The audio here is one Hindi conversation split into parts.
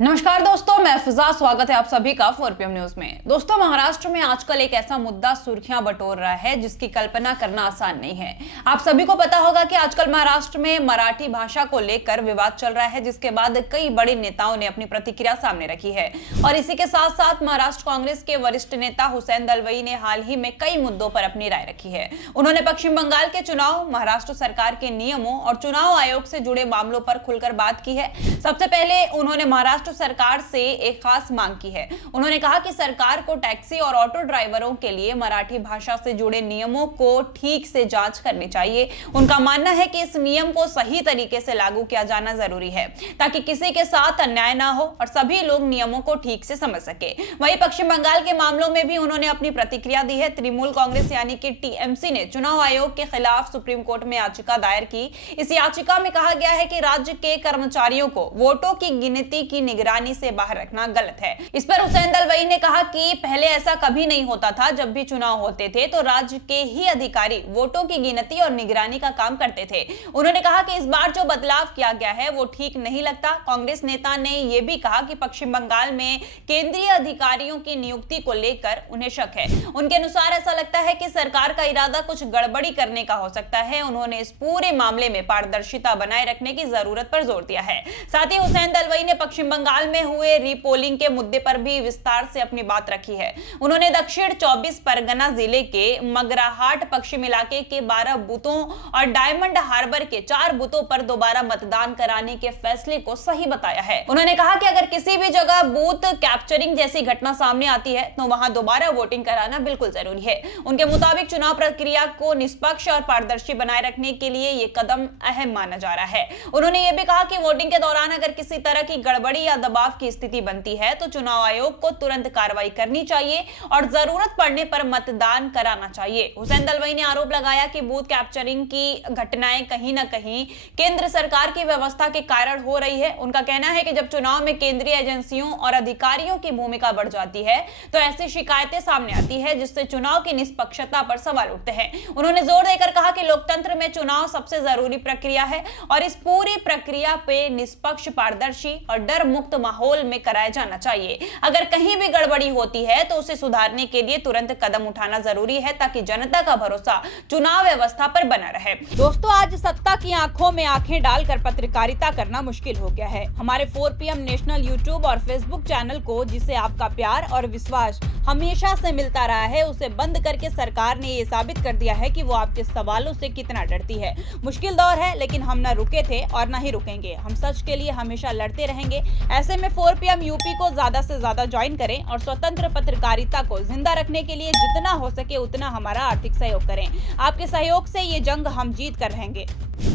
नमस्कार दोस्तों, मैं फिजा। स्वागत है आप सभी का 4PM न्यूज में। दोस्तों, महाराष्ट्र में आजकल एक ऐसा मुद्दा सुर्खियां बटोर रहा है जिसकी कल्पना करना आसान नहीं है। आप सभी को पता होगा कि आजकल महाराष्ट्र में मराठी भाषा को लेकर विवाद चल रहा है, जिसके बाद कई बड़े नेताओं ने अपनी प्रतिक्रिया सामने रखी है। और इसी के साथ साथ महाराष्ट्र कांग्रेस के वरिष्ठ नेता हुसैन दलवाई ने हाल ही में कई मुद्दों पर अपनी राय रखी है। उन्होंने पश्चिम बंगाल के चुनाव, महाराष्ट्र सरकार के नियमों और चुनाव आयोग से जुड़े मामलों पर खुलकर बात की है। सबसे पहले उन्होंने महाराष्ट्र सरकार से एक खास मांग की है। उन्होंने कहा कि सरकार को टैक्सी और ऑटो ड्राइवरों के लिए मराठी भाषा से जुड़े नियमों को ठीक से जांच करनी चाहिए। उनका मानना है कि इस नियम को सही तरीके से लागू किया जाना जरूरी है ताकि किसी के साथ अन्याय ना हो और सभी लोग नियमों को ठीक से समझ सके। वहीं पश्चिम बंगाल के मामलों में भी उन्होंने अपनी प्रतिक्रिया दी है। तृणमूल कांग्रेस यानी कि टीएमसी ने चुनाव आयोग के खिलाफ सुप्रीम कोर्ट में याचिका दायर की। इस याचिका में कहा गया है कि राज्य के कर्मचारियों को वोटों की गिनती की निगरानी से बाहर रखना गलत है। इस पर हुसैन दलवाई ने कहा कि पहले ऐसा कभी नहीं होता था। जब भी चुनाव होते थे तो राज्य के ही अधिकारी वोटों की गिनती और निगरानी का काम करते थे। उन्होंने कहा कि इस बार जो बदलाव किया गया है वो ठीक नहीं लगता। कांग्रेस नेता ने यह भी कहा कि पश्चिम बंगाल में केंद्रीय अधिकारियों की नियुक्ति को लेकर उन्हें शक है। उनके अनुसार ऐसा लगता है कि सरकार का इरादा कुछ गड़बड़ी करने का हो सकता है। उन्होंने इस पूरे मामले में पारदर्शिता बनाए रखने की जरूरत पर जोर दिया है। साथ ही हुसैन दलवाई ने पश्चिम बंगाल में हुए रीपोलिंग के मुद्दे पर भी विस्तार से अपनी बात रखी है। उन्होंने दक्षिण 24 परगना जिले के मगराहाट पश्चिम इलाके के 12 बूथों और डायमंड हार्बर के 4 बूथों पर दोबारा मतदान कराने के फैसले को सही बताया है। उन्होंने कहा कि अगर किसी भी जगह बूथ कैप्चरिंग जैसी घटना सामने आती है तो वहां दोबारा वोटिंग कराना बिल्कुल जरूरी है। उनके मुताबिक चुनाव प्रक्रिया को निष्पक्ष और पारदर्शी बनाए रखने के लिए यह कदम अहम माना जा रहा है। उन्होंने यह भी कहा कि वोटिंग के दौरान अगर किसी तरह की गड़बड़ी या दबाव की स्थिति बनती है तो चुनाव आयोग को तुरंत कार्रवाई करनी चाहिए और जरूरत पड़ने पर मतदान कराना चाहिए। हुसैन दलवाई ने आरोप लगाया कि बूथ कैप्चरिंग की घटनाएं कहीं ना कहीं केंद्र सरकार की व्यवस्था के कारण हो रही है। उनका कहना है कि जब चुनाव में केंद्रीय एजेंसियों और अधिकारियों की भूमिका बढ़ जाती है तो ऐसी शिकायतें सामने आती है जिससे चुनाव की निष्पक्षता पर सवाल उठते हैं। उन्होंने जोर देकर कहा कि लोकतंत्र में चुनाव सबसे जरूरी प्रक्रिया है और इस पूरी प्रक्रिया पे निष्पक्ष, पारदर्शी और डर मुक्त माहौल में कराया जाना चाहिए। अगर कहीं भी गड़बड़ी होती है तो उसे सुधारने के लिए तुरंत कदम उठाना जरूरी है ताकि जनता का भरोसा चुनाव व्यवस्था पर बना रहे। दोस्तों, आज सत्ता की आंखों में आंखें डालकर पत्रकारिता करना मुश्किल हो गया है। हमारे 4PM नेशनल यूट्यूब और फेसबुक चैनल को, जिसे आपका प्यार और विश्वास हमेशा से मिलता रहा है, उसे बंद करके सरकार ने ये साबित कर दिया है कि वो आपके सवालों से कितना डरती है। मुश्किल दौर है, लेकिन हम न रुके थे और न ही रुकेंगे। हम सच के लिए हमेशा लड़ते रहेंगे। ऐसे में 4PM यूपी को ज्यादा से ज्यादा ज्वाइन करें और स्वतंत्र पत्रकारिता को जिंदा रखने के लिए जितना हो सके उतना हमारा आर्थिक सहयोग करें। आपके सहयोग से ये जंग हम जीत कर रहेंगे।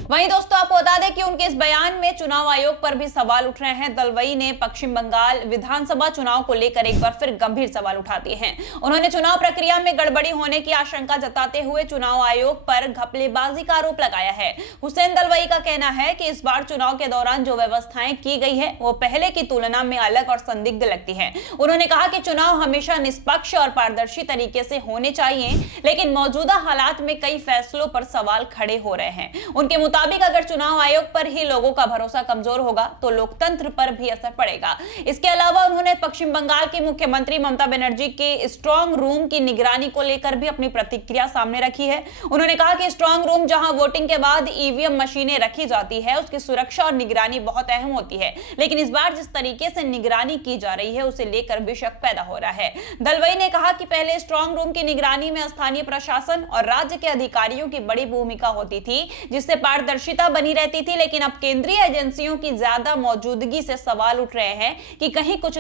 वहीं दोस्तों, आपको बता दें कि उनके इस बयान में चुनाव आयोग पर भी सवाल उठ रहे हैं। दलवाई ने पश्चिम बंगाल विधानसभा चुनाव को लेकर एक बार फिर गंभीर सवाल उठा दिए हैं। उन्होंने चुनाव प्रक्रिया में गड़बड़ी होने की आशंका जताते हुए चुनाव आयोग पर घपलेबाजी का आरोप लगाया है। हुसैन दलवाई का कहना है कि इस बार चुनाव के दौरान जो व्यवस्थाएं की गई है वो पहले की तुलना में अलग और संदिग्ध लगती है। उन्होंने कहा कि चुनाव हमेशा निष्पक्ष और पारदर्शी तरीके से होने चाहिए, लेकिन मौजूदा हालात में कई फैसलों पर सवाल खड़े हो रहे हैं। उनके मुताबिक अगर चुनाव आयोग पर ही लोगों का भरोसा कमजोर होगा तो लोकतंत्र पर भी असर पड़ेगा। इसके अलावा उन्होंने पश्चिम बंगाल की मुख्यमंत्री ममता बनर्जी के स्ट्रांग रूम की निगरानी को लेकर भी अपनी प्रतिक्रिया सामने रखी है। उन्होंने कहा कि स्ट्रांग रूम जहां वोटिंग के बाद ईवीएम मशीनें रखी जाती है उसकी सुरक्षा और निगरानी बहुत अहम होती है, लेकिन इस बार जिस तरीके से निगरानी की जा रही है उसे लेकर भी शक पैदा हो रहा है। दलवाई ने कहा कि पहले स्ट्रांग रूम की निगरानी में स्थानीय प्रशासन और राज्य के अधिकारियों की बड़ी भूमिका होती थी, जिससे पारदर्शिता बनी रहती थी, लेकिन अब केंद्रीय एजेंसियों की ज्यादा मौजूदगी से सवाल उठ रहे हैं कि कहीं कुछ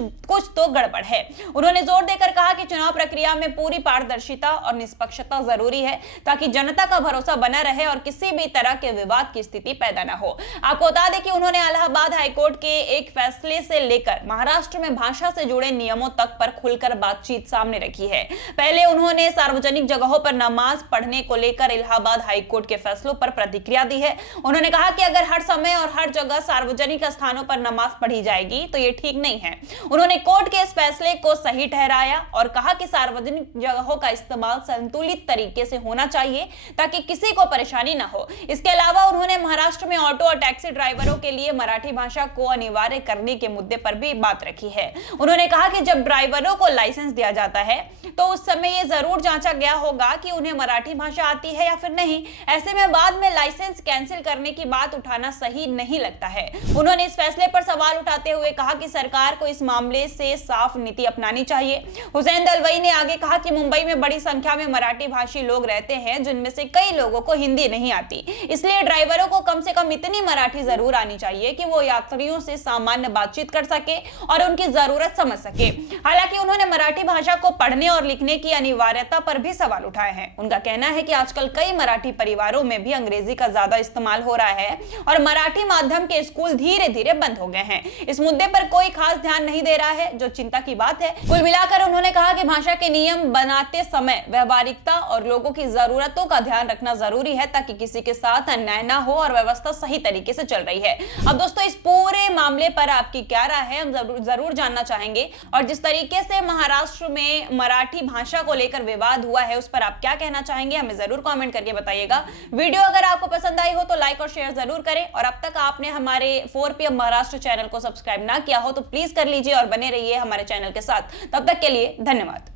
तो गड़बड़ है। उन्होंने जोर देकर कहा कि चुनाव प्रक्रिया में पूरी पारदर्शिता और निष्पक्षता जरूरी है ताकि जनता का भरोसा बना रहे और किसी भी तरह के विवाद की स्थिति पैदा न हो। आपको बता दें कि उन्होंने इलाहाबाद हाईकोर्ट के एक फैसले से लेकर महाराष्ट्र में भाषा से जुड़े नियमों तक पर खुलकर बातचीत सामने रखी है। पहले उन्होंने सार्वजनिक जगहों पर नमाज पढ़ने को लेकर इलाहाबाद हाईकोर्ट के फैसलों पर प्रतिक्रिया दी है। उन्होंने कहा कि अगर हर समय और हर जगह सार्वजनिक स्थानों पर नमाज पढ़ी जाएगी तो ये ठीक नहीं है। उन्होंने कोर्ट के इस फैसले को सही ठहराया और कहा कि सार्वजनिक जगहों का इस्तेमाल संतुलित तरीके से होना चाहिए ताकि किसी को परेशानी न हो। इसके अलावा उन्होंने महाराष्ट्र में ऑटो और टैक्सी ड्राइवरों के लिए मराठी भाषा को अनिवार्य करने करने के मुद्दे पर भी बात रखी है। उन्होंने कहा कि जब ड्राइवरों को लाइसेंस दिया जाता है तो उस समय ये जरूर जांचा गया होगा कि उन्हें मराठी भाषा आती है या फिर नहीं। ऐसे में बाद में लाइसेंस कैंसिल करने की बात उठाना सही नहीं लगता है। उन्होंने इस फैसले पर सवाल उठाते हुए कहा कि सरकार को इस मामले से साफ नीति अपनानी चाहिए। हुसैन दलवाई ने आगे कहा कि मुंबई में बड़ी संख्या में मराठी भाषी लोग रहते हैं जिनमें से कई लोगों को हिंदी नहीं आती, इसलिए ड्राइवरों को कम से कम इतनी मराठी जरूर आनी चाहिए कि वो यात्रियों से सामान्य बातचीत कर सके और उनकी जरूरत समझ सके। हालांकि उन्होंने मराठी भाषा को पढ़ने और लिखने की अनिवार्यता पर भी सवाल उठाए हैं। उनका कहना है कि आजकल कई मराठी परिवारों में भी अंग्रेजी का ज्यादा इस्तेमाल हो रहा है और मराठी माध्यम के स्कूल धीरे धीरे बंद हो गए हैं। इस मुद्दे पर कोई खास ध्यान नहीं दे रहा है, जो चिंता की बात है। कुल मिलाकर उन्होंने कहा कि भाषा के नियम बनाते समय व्यवहारिकता और लोगों की जरूरतों का ध्यान रखना जरूरी है ताकि किसी के साथ अन्याय ना हो और व्यवस्था सही तरीके से चल रही है। अब दोस्तों, इस पूरे मामले पर आपकी क्या राय है, हम जरूर जानना चाहेंगे। और जिस तरीके से महाराष्ट्र में मराठी भाषा को लेकर विवाद हुआ है उस पर आप क्या कहना चाहेंगे, हमें जरूर कमेंट करके बताइएगा। वीडियो अगर आपको पसंद आई हो तो लाइक और शेयर जरूर करें और अब तक आपने हमारे 4PM महाराष्ट्र चैनल को सब्सक्राइब ना किया हो तो प्लीज कर लीजिए और बने रहिए हमारे चैनल के साथ। तब तक के लिए धन्यवाद।